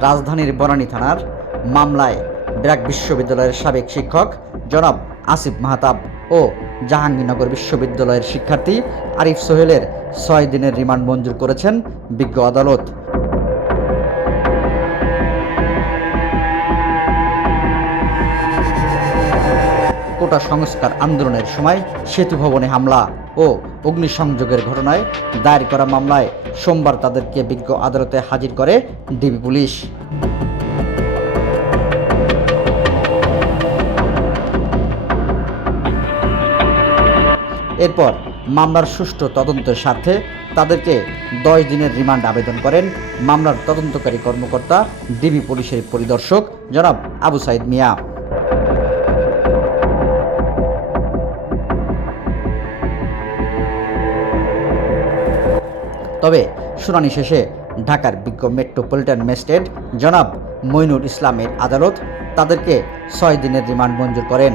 রাজধানীর বনানী থানার মামলায় ব্র্যাক বিশ্ববিদ্যালয়ের সাবেক শিক্ষক জনাব আসিফ মাহতাব ও জাহাঙ্গীরনগর বিশ্ববিদ্যালয়ের শিক্ষার্থী আরিফ সোহেলের ছয় দিনের রিমান্ড মঞ্জুর করেছেন বিজ্ঞ আদালত। কোটা সংস্কার আন্দোলনের সময় সেতু ভবনে হামলা ও অগ্নিসংযোগের ঘটনায় দায়ের করা মামলায় সোমবার তাদেরকে বিজ্ঞ আদালতে হাজির করে ডিবি পুলিশ। এরপর মামলার সুষ্ঠু তদন্তের স্বার্থে তাদেরকে দশ দিনের রিমান্ড আবেদন করেন মামলার তদন্তকারী কর্মকর্তা ডিবি পুলিশের পরিদর্শক জনাব আবু সাইদ মিয়া। তবে শুনানি শেষে ঢাকার বিজ্ঞ মেট্রোপলিটন ম্যাজিস্ট্রেট জনাব মইনুর ইসলামের আদালত তাদেরকে ছয় দিনের রিমান্ড মঞ্জুর করেন।